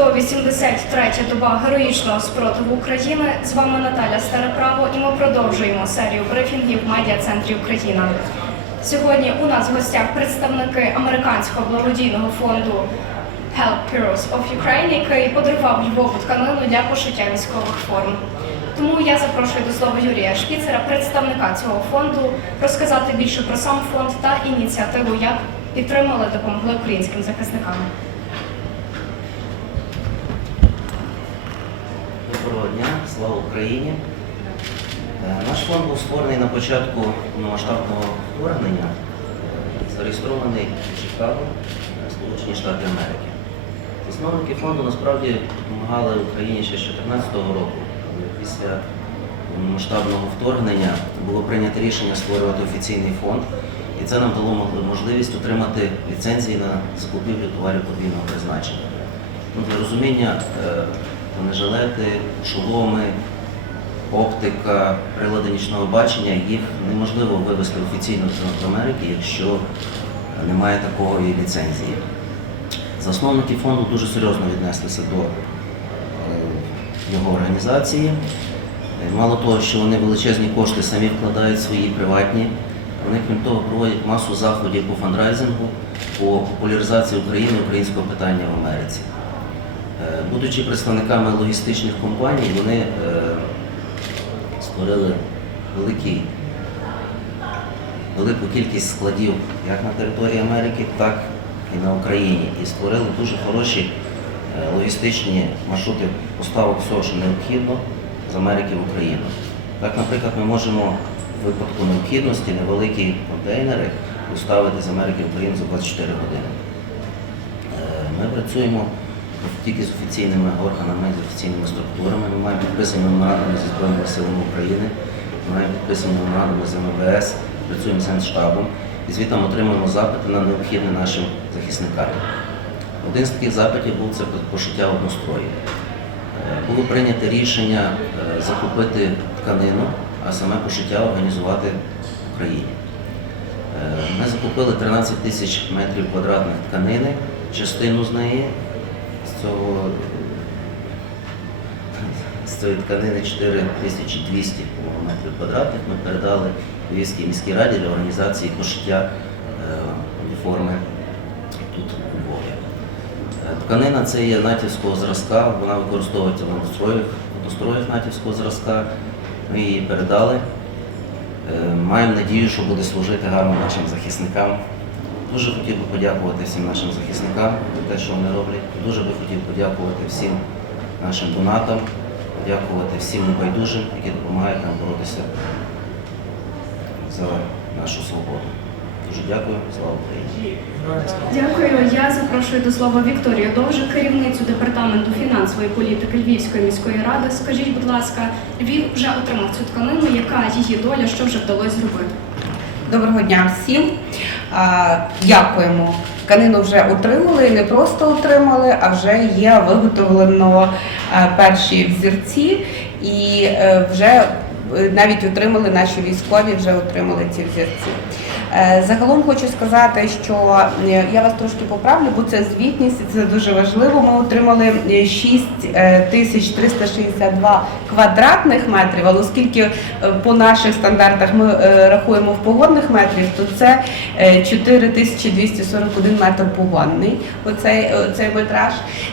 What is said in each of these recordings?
183 доба героїчного спротиву України. З вами Наталя Стареправо, і ми продовжуємо серію брифінгів медіа-центрі Україна. Сьогодні у нас в гостях представники американського благодійного фонду Help Heroes of Ukraine, який подарував Львову тканину для пошиття військових форм. Тому я запрошую до слова Юрія Шпіцера, представника цього фонду, розказати більше про сам фонд та ініціативу, як підтримали, допомогли українським захисникам. Дня, слава Україні. Е, Наш фонд був створений на початку повномасштабного вторгнення, е, зареєстрований в Чикаго, е, Сполучені Штати Америки. Засновники фонду насправді допомагали Україні ще з 2014 року, але після повномасштабного вторгнення було прийнято рішення створювати офіційний фонд, і це нам дало можливість отримати ліцензії на закупівлю товарів подвійного призначення. Ну, для розуміння бронежилети, шоломи, оптика, прилади нічного бачення, їх неможливо вивести офіційно з Америки, якщо немає такої ліцензії. Засновники фонду дуже серйозно віднеслися до е, його організації. Е, Мало того, що вони величезні кошти самі вкладають свої приватні, вони крім того проводять масу заходів по фандрайзингу, по популяризації України, українського питання в Америці. Е, Будучи представниками логістичних компаній, вони е, створили великий, велику кількість складів як на території Америки, так і на Україні. І створили дуже хороші е, логістичні маршрути поставок всього, що необхідно з Америки в Україну. Так, наприклад, ми можемо в випадку необхідності невеликі контейнери доставити з Америки в Україну за 24 години. Ми працюємо тільки з офіційними органами, з офіційними структурами. Ми маємо підписані меморандуми зі Збройними силами України, ми маємо підписані меморандуми з МВС, працюємо з Генштабом і звітом отримуємо запити на необхідне нашим захисникам. Один з таких запитів був це пошиття однострою. Е, Було прийнято рішення е, закупити тканину, а саме пошиття організувати в Україні. Е, Ми закупили 13 тисяч метрів квадратних тканини, частину з неї, цього з цієї тканини 4200 метрів квадратних ми передали Львівській міській раді для організації пошиття е, уніформи тут у Львові. Е, Тканина це є натівського зразка, вона використовується в водостроях, водостроях натівського зразка. Ми її передали. Е, Маємо надію, що буде служити гарно нашим захисникам. Дуже хотів би подякувати всім нашим захисникам за те, що вони роблять. Дуже би хотів подякувати всім нашим донатам, подякувати всім небайдужим, які допомагають нам боротися за нашу свободу. Дуже дякую, слава Україні! Дякую. Я запрошую до слова Вікторію Довжик, керівницю департаменту фінансової політики Львівської міської ради. Скажіть, будь ласка, Львів вже отримав цю тканину. Яка її доля, що вже вдалося зробити? Доброго дня всім. Дякуємо. Канину вже отримали, не просто отримали, а вже є виготовлено перші взірці і е, вже е, навіть отримали наші військові, вже отримали ці взірці. Е, Загалом хочу сказати, що е, я вас трошки поправлю, бо це звітність, це дуже важливо. Ми отримали е, 6362 квадратних метрів, але оскільки е, по наших стандартах ми е, рахуємо в погодних метрів, то це е, 4241 метр погонний, оцей, оцей метраж,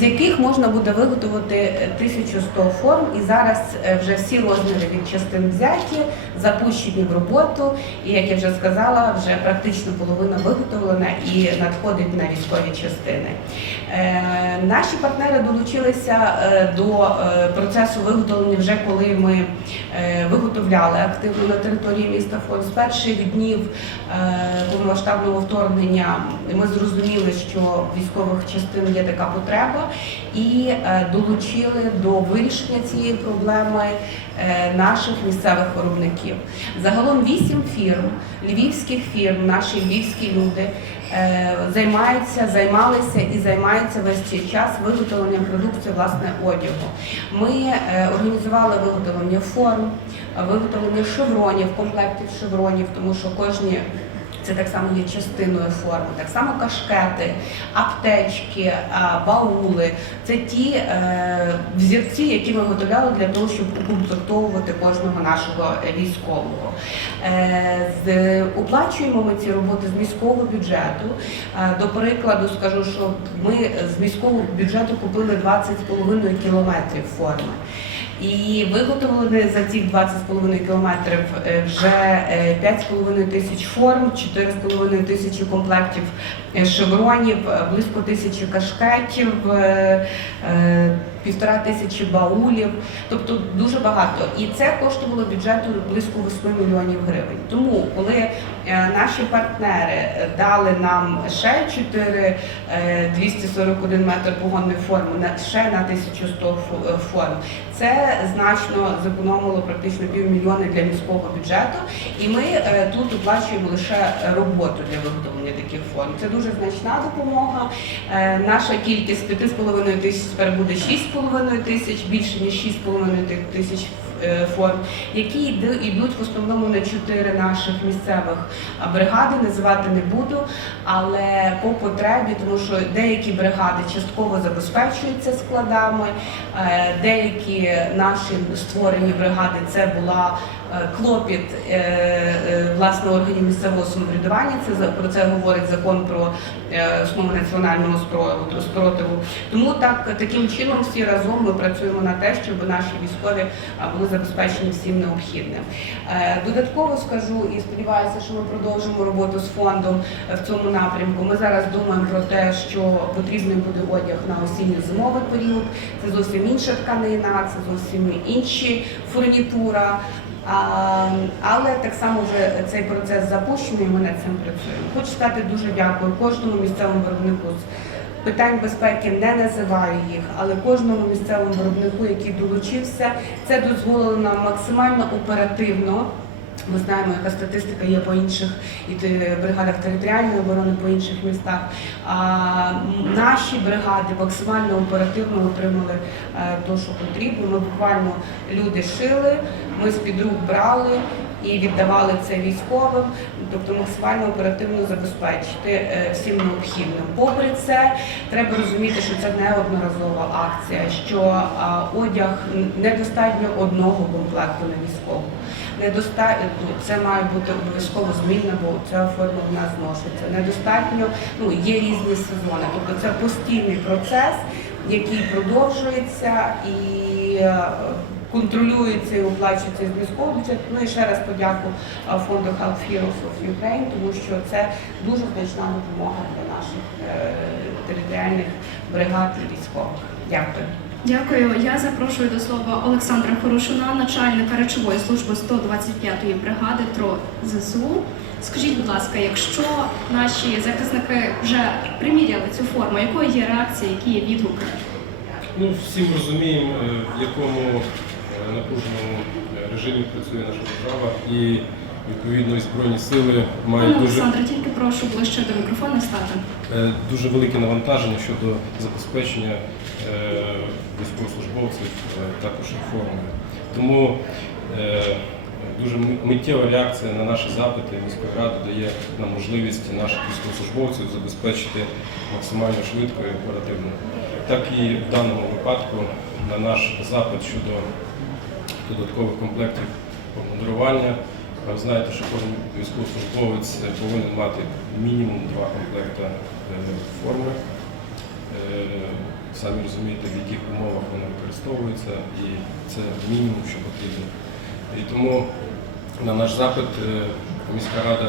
з яких можна буде виготовити е, 1100 форм. І зараз е, вже всі розміри від частин взяті, запущені в роботу. І як я вже сказала, вже практично половина виготовлена і надходить на військові частини. Е, Наші партнери долучилися е, до е, процесу виготовлення вже коли ми виготовляли активно на території міста фонд. З перших днів повномасштабного вторгнення ми зрозуміли, що військових частин є така потреба, і долучили до вирішення цієї проблеми наших місцевих виробників. Загалом вісім фірм, львівських фірм, наші львівські люди е, займаються, займалися і займаються весь цей час виготовленням продукції власне одягу. Ми е, організували виготовлення форм, виготовлення шевронів, комплектів шевронів, тому що кожні Це так само є частиною форми, так само кашкети, аптечки, баули. Це ті е, взірці, які ми готували для того, щоб укомплектовувати кожного нашого військового. Е, оплачуємо ми ці роботи з міського бюджету. Е, до прикладу, скажу, що ми з міського бюджету купили 20,5 кілометрів форми. І виготовили за ці 20,5 кілометрів е, вже е, 5,5 тисяч форм, 4,5 тисячі комплектів е, шевронів, е, близько тисячі кашкетів, е, е, півтора тисячі баулів, тобто дуже багато. І це коштувало бюджету близько 8 мільйонів гривень. Тому, коли е, наші партнери е, дали нам ще 4 е, 241 метр погонної форми, ще на 1100 фу- е, форм, це значно зекономило практично півмільйони для міського бюджету. І ми е, тут оплачуємо лише роботу для виготовлення таких форм. Це дуже значна допомога. Е, Наша кількість 5,5 тисяч тепер буде 6,5 тисяч, більше ніж 6,5 ти- тисяч е, форм, які йдуть в основному на чотири наших місцевих бригади. Називати не буду, але по потребі, тому що деякі бригади частково забезпечуються складами, е, деякі наші створені бригади це була е, клопіт е, е, власне органів місцевого самоврядування. Це про це говорить закон про е, основи національного спро- спротиву. Тому так таким чином всі разом ми працюємо на те, щоб наші військові були забезпечені всім необхідним. Е, Додатково скажу і сподіваюся, що ми продовжимо роботу з фондом е, в цьому напрямку. Ми зараз думаємо про те, що потрібний буде одяг на осінньо-зимовий період. Це зовсім інша тканина, це зовсім інші фурнітура. Але так само вже цей процес запущений, ми над цим працюємо. Хочу сказати дуже дякую кожному місцевому виробнику питань безпеки, не називаю їх, але кожному місцевому виробнику, який долучився, це дозволило нам максимально оперативно. Ми знаємо, яка статистика є по інших і бригадах територіальної оборони по інших містах. А наші бригади максимально оперативно отримали те, що потрібно. Ми буквально люди шили, ми з-під рук брали і віддавали це військовим, тобто максимально оперативно забезпечити е, всім необхідним. Попри це, треба розуміти, що це не одноразова акція, що одяг недостатньо одного комплекту на військову. Недостатньо це має бути обов'язково змінна, бо ця форма в нас зношується. Недостатньо, ну є різні сезони. Тобто це постійний процес, який продовжується і е, контролюється і оплачується з міського бюджету. Ну і ще раз подяку фонду Health Heroes of Ukraine, тому що це дуже значна допомога для наших е, територіальних бригад і військових. Дякую. Дякую. Я запрошую до слова Олександра Хорошуна, начальника речової служби 125-ї бригади ТРО ЗСУ. Скажіть, будь ласка, якщо наші захисники вже приміряли цю форму, якою є реакція, які є відгуки? Ну, всім розуміємо, е, в якому напруженому е, режимі працює наша держава, і відповідно і збройні сили Пане мають дуже, Олександре, тільки прошу ближче до мікрофону стати. е, дуже велике навантаження щодо забезпечення е, військовослужбовців е, також формою. Тому е, дуже миттєва реакція на наші запити міської ради дає нам можливість наших військовослужбовців забезпечити максимально швидко і оперативно. Так і в даному випадку на наш запит щодо додаткових комплектів обмундирування. Ви знаєте, що кожен військовослужбовець повинен мати мінімум два комплекти е, форми. Е, Самі розумієте, в яких умовах вона використовується, і це мінімум, що потрібно. І тому на наш запит е, міська рада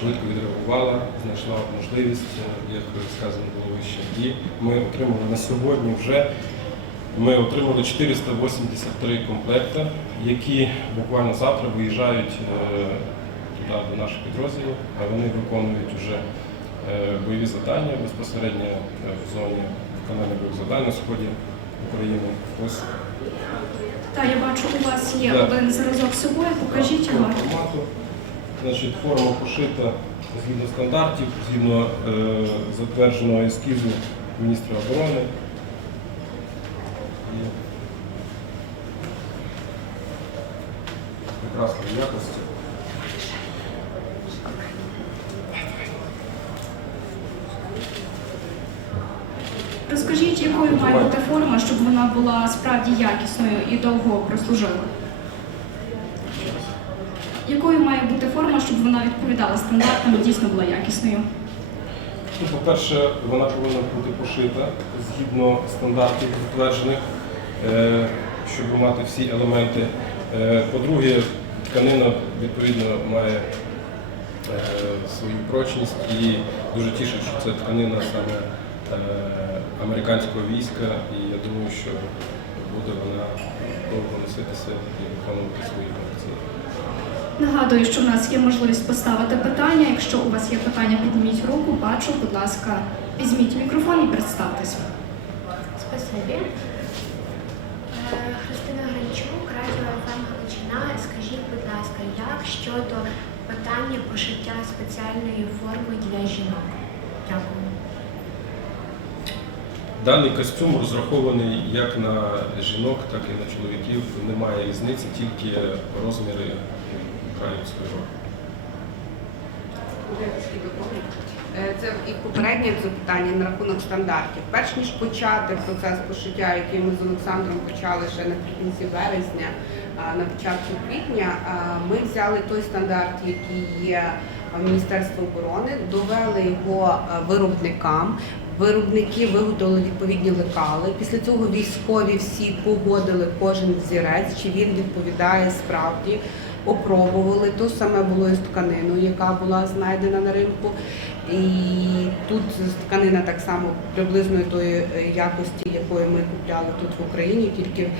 швидко відреагувала, знайшла можливість, як сказано було вище. І ми отримали на сьогодні вже ми отримали 483 комплекти, які буквально завтра виїжджають е, туди, до наших підрозділів, а вони виконують вже е, бойові завдання безпосередньо е, в зоні виконання бойових завдань на сході України. Ось Та я бачу, у вас є Так. один зразок з собою. Покажіть його. Значить, форма пошита згідно стандартів, згідно е, затвердженого ескізу міністра оборони прекрасної якості. Розкажіть, якою має бути форма, щоб вона була справді якісною і довго прослужила? Якою має бути форма, щоб вона відповідала стандартам і дійсно була якісною? Ну, По-перше, вона повинна бути пошита згідно стандартів затверджених щоб мати всі елементи. Е, По-друге, тканина відповідно має е, свою прочність і дуже тішить, що це тканина саме е, американського війська, і я думаю, що буде вона довго носитися і виконувати свої функції. Нагадую, що в нас є можливість поставити питання. Якщо у вас є питання, підніміть руку, бачу, будь ласка, візьміть мікрофон і представтесь. Спасибі. Радіо ФМ Галичина. Скажіть, будь ласка, як щодо питання пошиття спеціальної форми для жінок? Дякую. Даний костюм розрахований як на жінок, так і на чоловіків. Немає різниці, тільки розміри роль. Е, Це і попереднє запитання на рахунок стандартів. Перш ніж почати процес пошиття, який ми з Олександром почали ще наприкінці вересня, на початку квітня, ми взяли той стандарт, який є в Міністерстві оборони, довели його виробникам. Виробники виготовили відповідні лекали. Після цього військові всі погодили кожен взірець, чи він відповідає справді. Опробували то саме було і з тканиною, яка була знайдена на ринку. І тут тканина так само приблизно тої е, якості, якої ми купляли тут в Україні, тільки е,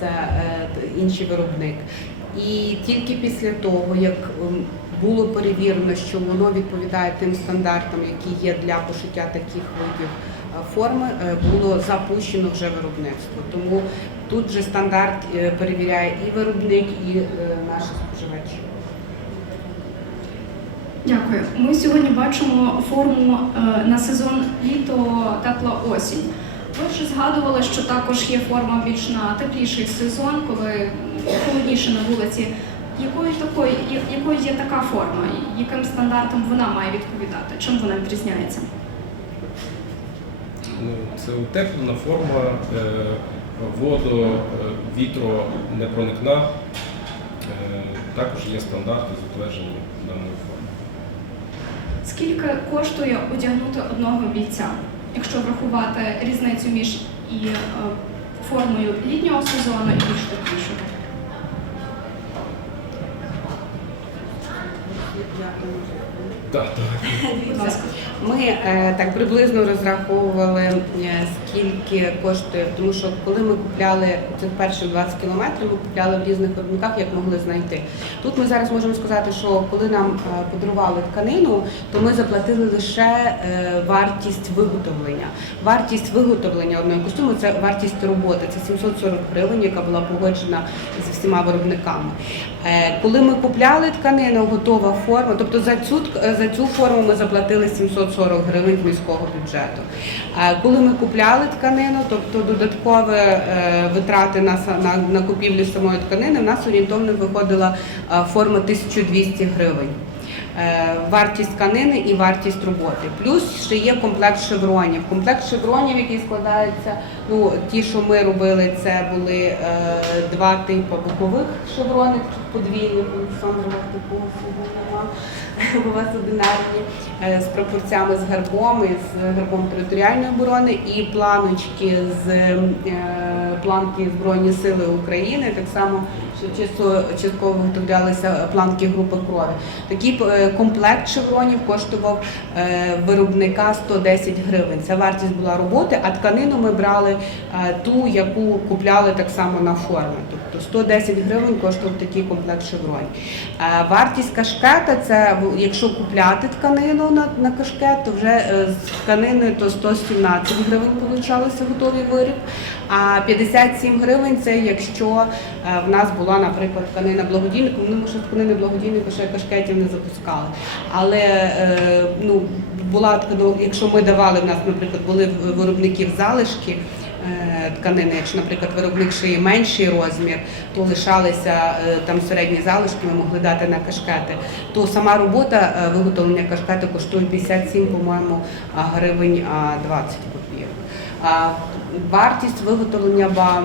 це е, інший виробник. І тільки після того, як ем, було перевірено, що воно відповідає тим стандартам, які є для пошиття таких видів форми, було запущено вже виробництво. Тому тут же стандарт е, перевіряє і виробник, і е, наші споживачі. Дякую. Ми сьогодні бачимо форму е, на сезон літо, тепла осінь. Ви вже згадували, що також є форма більш на тепліший сезон, коли холодніше на вулиці. Якою такою, якою є така форма? Яким стандартам вона має відповідати? Чим вона відрізняється? Ну, Це утеплена форма, водо, е, вітро непроникна. Е, Також є стандарти затверджені даної форми. Скільки коштує одягнути одного бійця, якщо врахувати різницю між і е, формою літнього сезону і більш теплішого? Так, так. Ми е, так приблизно розраховували, е, скільки коштує, тому що коли ми купляли цих перших 20 кілометрів, ми купляли в різних виробниках, як могли знайти. Тут ми зараз можемо сказати, що коли нам е, подарували тканину, то ми заплатили лише вартість виготовлення. Вартість виготовлення одного костюму це вартість роботи, це 740 гривень, яка була погоджена з всіма виробниками. Е, Коли ми купляли тканину, готова форма, тобто за цю за цю форму ми заплатили 740 гривень міського бюджету. Е, Коли ми купляли тканину, тобто додаткові е, витрати на, на, на купівлю самої тканини, в нас орієнтовно виходила е, форма 1200 гривень. Е, Вартість тканини і вартість роботи. Плюс ще є комплект шевронів. Комплект шевронів, який складається, ну ті, що ми робили, це були е, два типи бокових шевронів, подвійних, Олександр, у такого нема. У вас одинарні е, з пропорцями з гербом з гербом територіальної оборони і планочки з е, планки Збройні Сили України. Так само чисто частково виготовлялися планки групи крові. Такий е, комплект шевронів коштував е, виробника 110 гривень. Це вартість була роботи, а тканину ми брали е, ту, яку купляли так само на форми. Тобто 110 гривень коштував такий комплект шевронів. Е, Вартість кашкета це якщо купляти тканину на, кашкет, то вже е, з тканиною то 117 гривень получалося готовий виріб. А 57 гривень це якщо е, в нас була, наприклад, тканина благодійника. Ну, ми ще тканини благодійника ще кашкетів не запускали. Але е, ну, була ну, якщо ми давали в нас, наприклад, були виробників залишки. е, Тканини, якщо, наприклад, виробник шиє менший розмір, то лишалися там середні залишки, ми могли дати на кашкети. То сама робота виготовлення кашкету коштує 57, по-моєму, гривень а, 20 копійок. А Вартість виготовлення ба-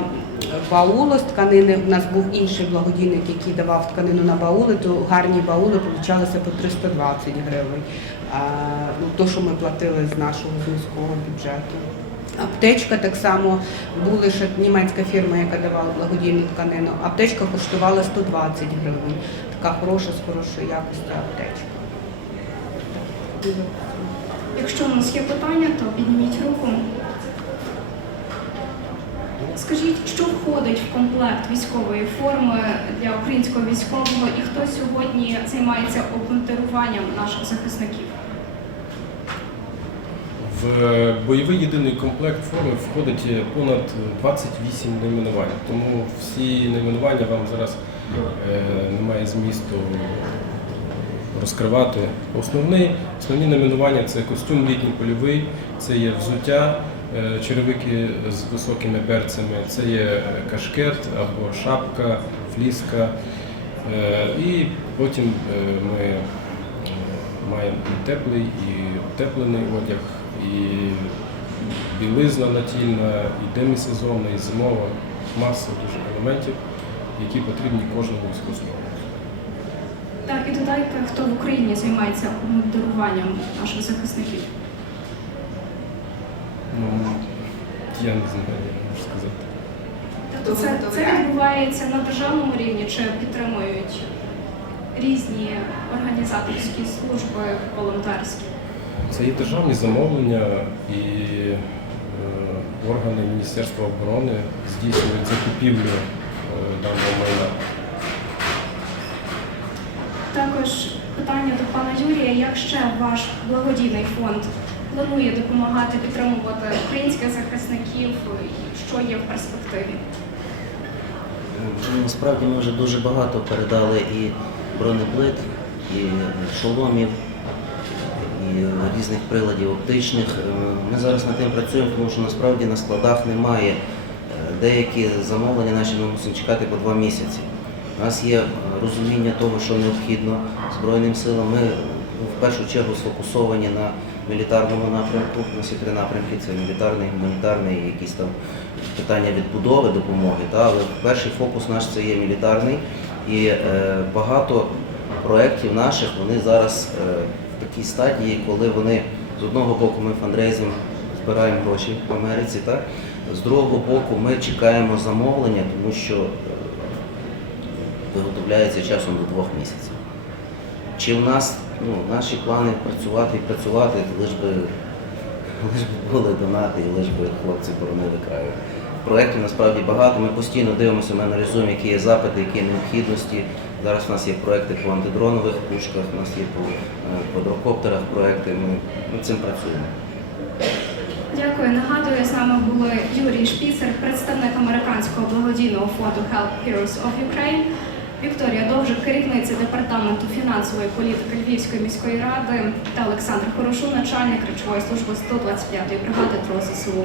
баулу з тканини. У нас був інший благодійник, який давав тканину на баули, то гарні баули получалися по 320 гривень. Ну, то, що ми платили з нашого міського бюджету. Аптечка так само була ще німецька фірма, яка давала благодійну тканину. Аптечка коштувала 120 гривень. Така хороша, з хорошої якості аптечка. Якщо у нас є питання, то підніміть руку. Скажіть, що входить в комплект військової форми для українського військового і хто сьогодні займається обмундируванням наших захисників? В бойовий єдиний комплект форми входить понад 28 найменувань. Тому всі найменування вам зараз е, немає змісту розкривати. Основний, основні найменування це костюм літній польовий, це є взуття, е, черевики з високими берцями, це є кашкет або шапка, фліска. Е, І потім е, ми е, маємо і теплий, і утеплений одяг, і білизна натільна, і демісезонна, і зимова. Маса дуже елементів, які потрібні кожному військовослужбовцю. Так, і додайте, хто в Україні займається обмундируванням наших захисників. Ну, я не знаю, я можу сказати. Тобто це, це відбувається на державному рівні чи підтримують різні організаторські служби волонтерські? Це є державні замовлення і е, органи Міністерства оборони здійснюють закупівлю е, даного майна. Також питання до пана Юрія: як ще ваш благодійний фонд планує допомагати підтримувати українських захисників, що є в перспективі? Ну, Насправді ми вже дуже багато передали і бронеплит, і шоломів, і різних приладів оптичних. Е, Ми зараз над тим працюємо, тому що насправді на складах немає. Е, Деякі замовлення наші ми мусимо чекати по два місяці. У нас є розуміння того, що необхідно Збройним силам. Ми в першу чергу сфокусовані на мілітарному напрямку. Нас є три напрямки: це мілітарний, гуманітарний якісь там питання відбудови допомоги. Та, але перший фокус наш це є мілітарний. І е, багато проєктів наших вони зараз е, в такій стадії, коли вони з одного боку ми фандрейзинг збираємо гроші в Америці, так? з другого боку ми чекаємо замовлення, тому що е, виготовляється часом до двох місяців. Чи в нас ну, наші плани працювати і працювати, лиш би, лиш би були донати, і лиш би хлопці боронили краю. Проєктів насправді багато. Ми постійно дивимося, ми аналізуємо, які є запити, які є необхідності. Зараз у нас є проекти по антидронових пушках, у нас є по е, квадрокоптерах проекти. Ми над цим працюємо. Дякую. Нагадую, з нами були Юрій Шпіцер, представник американського благодійного фонду Help Heroes of Ukraine, Вікторія Довжик, керівниця департаменту фінансової політики Львівської міської ради та Олександр Хорошун, начальник речової служби 125-ї бригади ТРО ЗСУ.